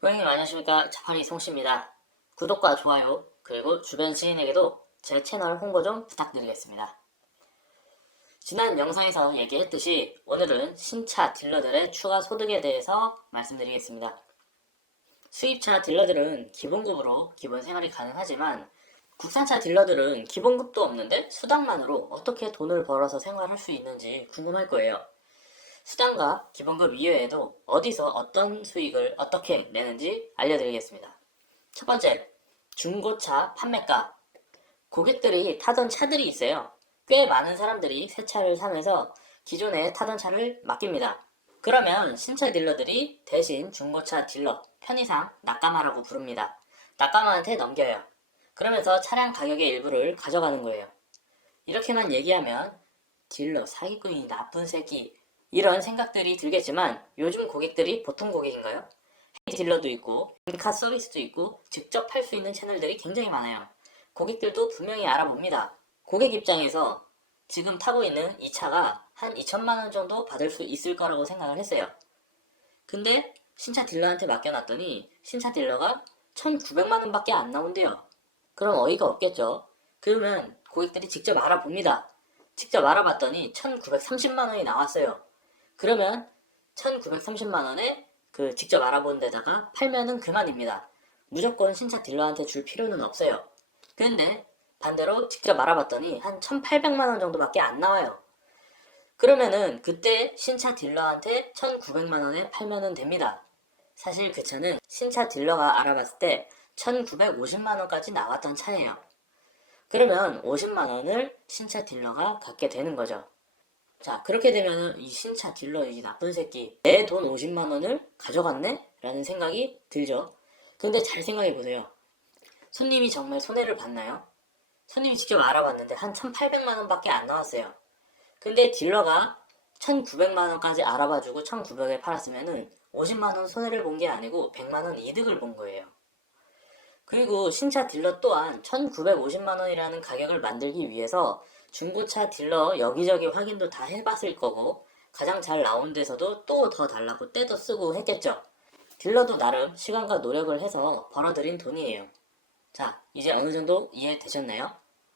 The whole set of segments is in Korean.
고객님 안녕하십니까. 자판이 송씨입니다. 구독과 좋아요 그리고 주변 지인에게도 제 채널 홍보 좀 부탁드리겠습니다. 지난 영상에서 얘기했듯이 오늘은 신차 딜러들의 추가 소득에 대해서 말씀드리겠습니다. 수입차 딜러들은 기본급으로 기본 생활이 가능하지만 국산차 딜러들은 기본급도 없는데 수당만으로 어떻게 돈을 벌어서 생활할 수 있는지 궁금할 거예요. 수당과 기본급 이외에도 어디서 어떤 수익을 어떻게 내는지 알려드리겠습니다. 첫 번째, 중고차 판매가. 고객들이 타던 차들이 있어요. 꽤 많은 사람들이 새 차를 사면서 기존에 타던 차를 맡깁니다. 그러면 신차 딜러들이 대신 중고차 딜러, 편의상 낙가마라고 부릅니다. 낙가마한테 넘겨요. 그러면서 차량 가격의 일부를 가져가는 거예요. 이렇게만 얘기하면 딜러 사기꾼이 나쁜 새끼 이런 생각들이 들겠지만 요즘 고객들이 보통 고객인가요? 딜러도 있고 카 서비스도 있고 직접 팔 수 있는 채널들이 굉장히 많아요. 고객들도 분명히 알아봅니다. 고객 입장에서 지금 타고 있는 이 차가 한 2천만 원 정도 받을 수 있을 거라고 생각을 했어요. 근데 신차 딜러한테 맡겨놨더니 신차 딜러가 1,900만 원밖에 안 나온대요. 그럼 어이가 없겠죠. 그러면 고객들이 직접 알아봅니다. 직접 알아봤더니 1,930만 원이 나왔어요. 그러면 1,930만 원에 그 직접 알아본 데다가 팔면은 그만입니다. 무조건 신차 딜러한테 줄 필요는 없어요. 근데 반대로 직접 알아봤더니 한 1,800만 원 정도밖에 안 나와요. 그러면은 그때 신차 딜러한테 1,900만 원에 팔면은 됩니다. 사실 그 차는 신차 딜러가 알아봤을 때 1,950만 원까지 나왔던 차예요. 그러면 50만 원을 신차 딜러가 갖게 되는 거죠. 자, 그렇게 되면은 이 신차 딜러 이 나쁜 새끼 내 돈 50만 원을 가져갔네? 라는 생각이 들죠. 근데 잘 생각해 보세요. 손님이 정말 손해를 봤나요? 손님이 직접 알아봤는데 한 1,800만 원밖에 안 나왔어요. 근데 딜러가 1,900만 원까지 알아봐주고 1,900에 팔았으면은 50만 원 손해를 본 게 아니고 100만 원 이득을 본 거예요. 그리고 신차 딜러 또한 1,950만 원이라는 가격을 만들기 위해서 중고차 딜러 여기저기 확인도 다 해봤을 거고 가장 잘 나온 데서도 또 더 달라고 떼도 쓰고 했겠죠. 딜러도 나름 시간과 노력을 해서 벌어들인 돈이에요. 자, 이제 어느 정도 이해되셨나요?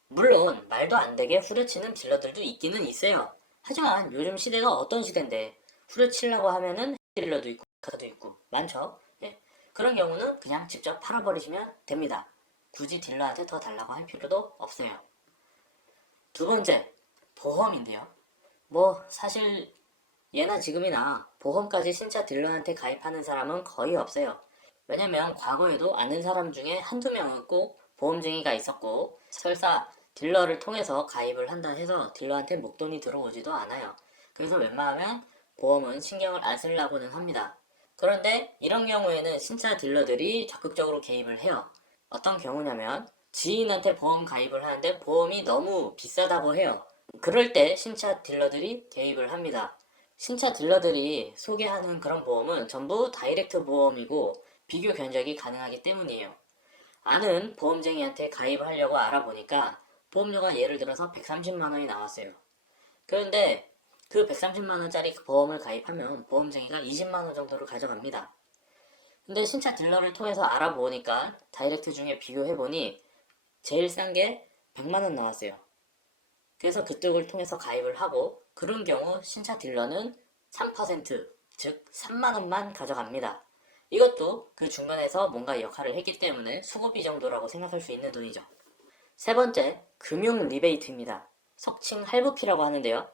물론 말도 안 되게 후려치는 딜러들도 있기는 있어요. 하지만 요즘 시대가 어떤 시대인데 후려치려고 하면은 딜러도 있고 카도 있고 많죠. 예. 그런 경우는 그냥 직접 팔아버리시면 됩니다. 굳이 딜러한테 더 달라고 할 필요도 없어요. 두 번째, 보험인데요. 뭐 사실 예나 지금이나 보험까지 신차 딜러한테 가입하는 사람은 거의 없어요. 왜냐면 과거에도 아는 사람 중에 한두 명은 꼭 보험쟁이가 있었고 설사 딜러를 통해서 가입을 한다 해서 딜러한테 목돈이 들어오지도 않아요. 그래서 웬만하면 보험은 신경을 안 쓰려고는 합니다. 그런데 이런 경우에는 신차 딜러들이 적극적으로 개입을 해요. 어떤 경우냐면 지인한테 보험 가입을 하는데 보험이 너무 비싸다고 해요. 그럴 때 신차 딜러들이 개입을 합니다. 신차 딜러들이 소개하는 그런 보험은 전부 다이렉트 보험이고 비교 견적이 가능하기 때문이에요. 아는 보험쟁이한테 가입하려고 알아보니까 보험료가 예를 들어서 130만 원이 나왔어요. 그런데 그 130만 원짜리 보험을 가입하면 보험쟁이가 20만 원 정도를 가져갑니다. 근데 신차 딜러를 통해서 알아보니까 다이렉트 중에 비교해보니 제일 싼 게 100만 원 나왔어요. 그래서 그쪽을 통해서 가입을 하고 그런 경우 신차 딜러는 3%, 즉 3만 원만 가져갑니다. 이것도 그 중간에서 뭔가 역할을 했기 때문에 수고비 정도라고 생각할 수 있는 돈이죠. 세 번째, 금융 리베이트입니다. 속칭 할부피라고 하는데요.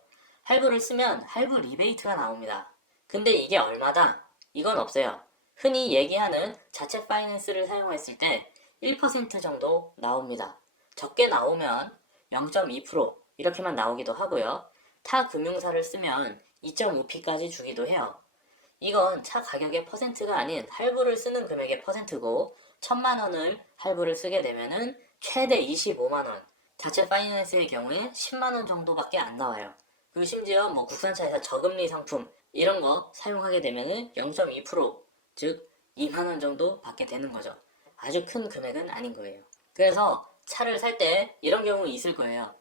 할부를 쓰면 할부 리베이트가 나옵니다. 근데 이게 얼마다? 이건 없어요. 흔히 얘기하는 자체 파이낸스를 사용했을 때 1% 정도 나옵니다. 적게 나오면 0.2% 이렇게만 나오기도 하고요. 타 금융사를 쓰면 2.5p까지 주기도 해요. 이건 차 가격의 퍼센트가 아닌 할부를 쓰는 금액의 퍼센트고 1,000만 원을 할부를 쓰게 되면은 최대 25만 원. 자체 파이낸스의 경우에 10만 원 정도밖에 안 나와요. 그리고 심지어 뭐 국산차에서 저금리 상품 이런 거 사용하게 되면은 0.2% 즉 2만 원 정도 받게 되는 거죠. 아주 큰 금액은 아닌 거예요. 그래서 차를 살 때 이런 경우 있을 거예요.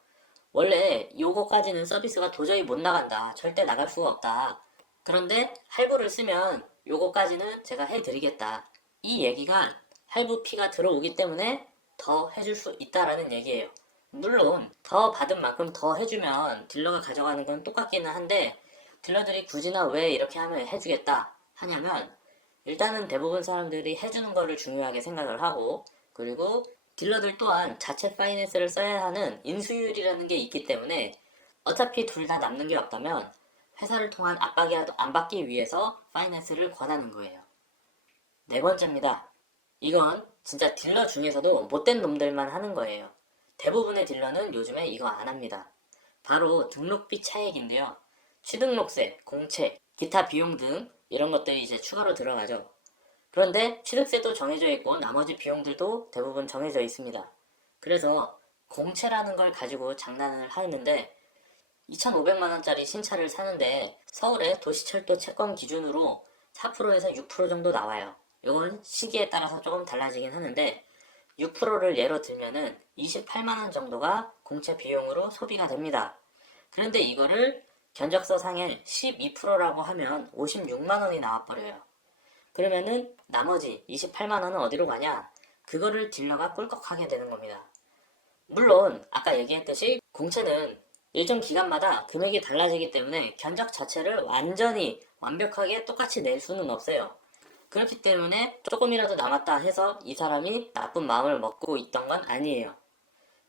원래 요거까지는 서비스가 도저히 못 나간다. 절대 나갈 수가 없다. 그런데 할부를 쓰면 요거까지는 제가 해드리겠다. 이 얘기가 할부피가 들어오기 때문에 더 해줄 수 있다라는 얘기예요. 물론 더 받은 만큼 더 해주면 딜러가 가져가는 건 똑같기는 한데 딜러들이 굳이나 왜 이렇게 하면 해주겠다 하냐면 일단은 대부분 사람들이 해주는 거를 중요하게 생각을 하고 그리고 딜러들 또한 자체 파이낸스를 써야 하는 인수율이라는 게 있기 때문에 어차피 둘 다 남는 게 없다면 회사를 통한 압박이 안 받기 위해서 파이낸스를 권하는 거예요. 네 번째입니다. 이건 진짜 딜러 중에서도 못된 놈들만 하는 거예요. 대부분의 딜러는 요즘에 이거 안 합니다. 바로 등록비 차액인데요. 취등록세, 공채, 기타 비용 등 이런 것들이 이제 추가로 들어가죠. 그런데 취득세도 정해져 있고 나머지 비용들도 대부분 정해져 있습니다. 그래서 공채라는 걸 가지고 장난을 하는데 2,500만 원짜리 신차를 사는데 서울의 도시철도 채권 기준으로 4%에서 6% 정도 나와요. 이건 시기에 따라서 조금 달라지긴 하는데 6%를 예로 들면은 28만 원 정도가 공채 비용으로 소비가 됩니다. 그런데 이거를 견적서 상에 12%라고 하면 56만 원이 나와버려요. 그러면은 나머지 28만 원은 어디로 가냐? 그거를 딜러가 꿀꺽하게 되는 겁니다. 물론 아까 얘기했듯이 공채는 일정 기간마다 금액이 달라지기 때문에 견적 자체를 완전히 완벽하게 똑같이 낼 수는 없어요. 그렇기 때문에 조금이라도 남았다 해서 이 사람이 나쁜 마음을 먹고 있던 건 아니에요.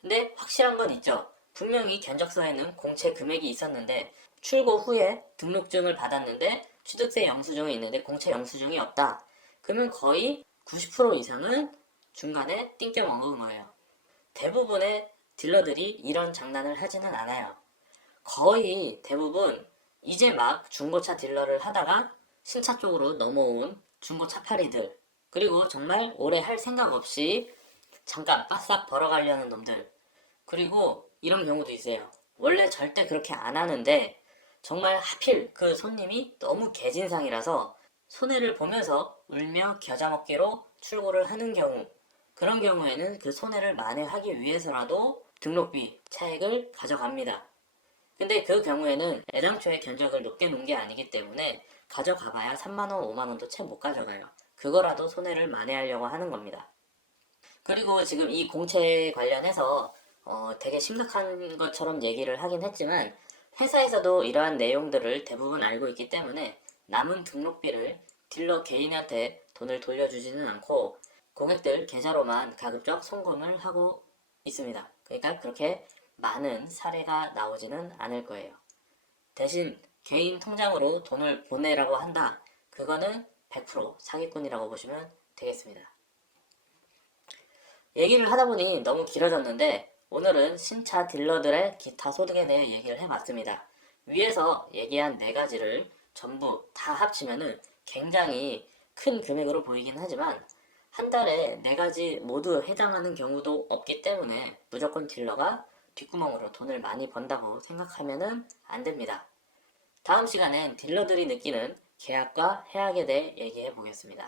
근데 확실한 건 있죠. 분명히 견적서에는 공채 금액이 있었는데 출고 후에 등록증을 받았는데 취득세 영수증이 있는데 공채 영수증이 없다. 그러면 거의 90% 이상은 중간에 띵겨 먹은 거예요. 대부분의 딜러들이 이런 장난을 하지는 않아요. 거의 대부분 이제 막 중고차 딜러를 하다가 신차 쪽으로 넘어온 중고차 파리들 그리고 정말 오래 할 생각 없이 잠깐 바싹 벌어가려는 놈들 그리고 이런 경우도 있어요. 원래 절대 그렇게 안 하는데 정말 하필 그 손님이 너무 개진상이라서 손해를 보면서 울며 겨자먹기로 출고를 하는 경우 그런 경우에는 그 손해를 만회하기 위해서라도 등록비 차액을 가져갑니다. 근데 그 경우에는 애당초에 견적을 높게 놓은 게 아니기 때문에 가져가봐야 3만원, 5만원도 채 못 가져가요. 그거라도 손해를 만회하려고 하는 겁니다. 그리고 지금 이 공채 관련해서 되게 심각한 것처럼 얘기를 하긴 했지만 회사에서도 이러한 내용들을 대부분 알고 있기 때문에 남은 등록비를 딜러 개인한테 돈을 돌려주지는 않고 고객들 계좌로만 가급적 송금을 하고 있습니다. 그러니까 그렇게 많은 사례가 나오지는 않을 거예요. 대신 개인 통장으로 돈을 보내라고 한다. 그거는 100% 사기꾼이라고 보시면 되겠습니다. 얘기를 하다 보니 너무 길어졌는데 오늘은 신차 딜러들의 기타 소득에 대해 얘기를 해봤습니다. 위에서 얘기한 네 가지를 전부 다 합치면은 굉장히 큰 금액으로 보이긴 하지만 한 달에 네 가지 모두 해당하는 경우도 없기 때문에 무조건 딜러가 뒷구멍으로 돈을 많이 번다고 생각하면은 안 됩니다. 다음 시간엔 딜러들이 느끼는 계약과 해약에 대해 얘기해 보겠습니다.